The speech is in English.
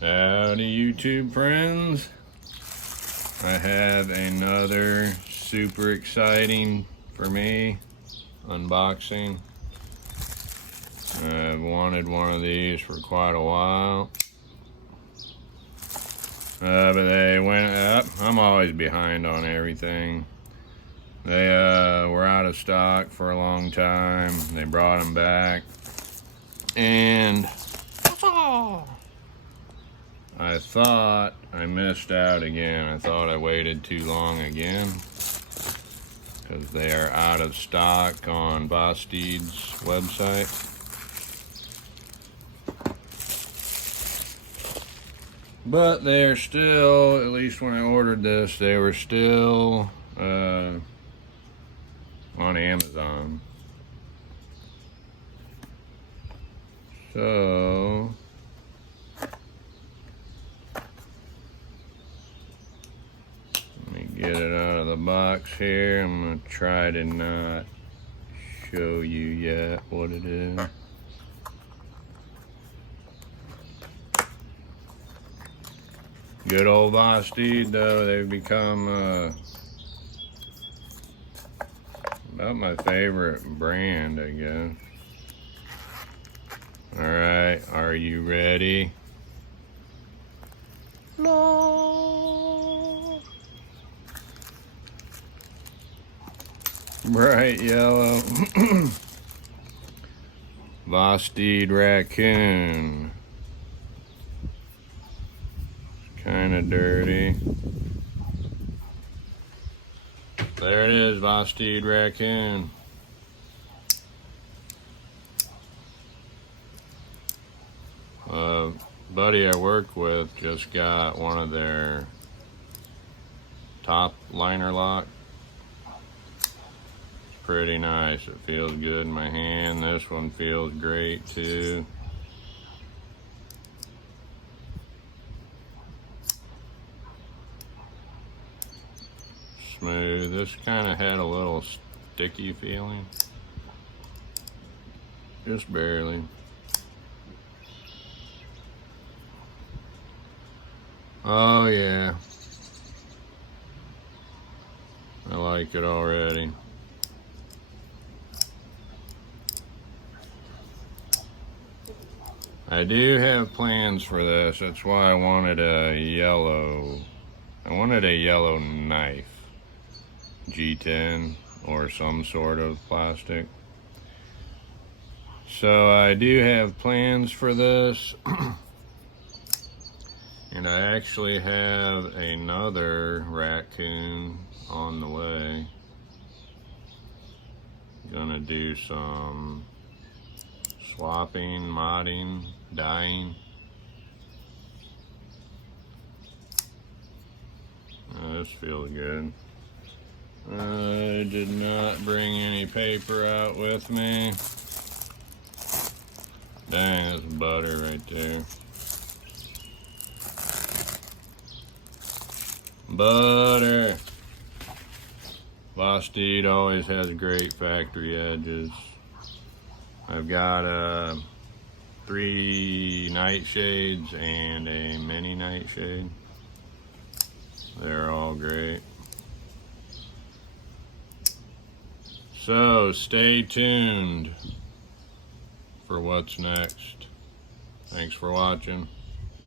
Howdy YouTube friends. I have another super exciting for me unboxing. I've wanted one of these for quite a while. But they went up. I'm always behind on everything. They were out of stock for a long time. They brought them back. And I thought I missed out again. I thought I waited too long again because they are out of stock on VOSTEED's website. But they're still, at least when I ordered this, they were still on Amazon. So get it out of the box here. I'm gonna try to not show you yet what it is. Good old VOSTEED though, they've become about my favorite brand, I guess. Alright, are you ready? No. Bright yellow VOSTEED raccoon. Kind of dirty. There it is, VOSTEED raccoon. Buddy I work with just got one of their top liner lock. Pretty nice. It feels good in my hand. This one feels great too. Smooth. This kind of had a little sticky feeling. Just barely. Oh yeah. I like it already. I do have plans for this. That's why I wanted a yellow. I wanted a yellow knife. G10 or some sort of plastic. So I do have plans for this. And I actually have another raccoon on the way. Gonna do some swapping, modding, dyeing. This feels good. I did not bring any paper out with me. Dang, that's butter right there. Butter. VOSTEED always has great factory edges. I've got 3 nightshades and a mini nightshade. They're all great. So stay tuned for what's next. Thanks for watching.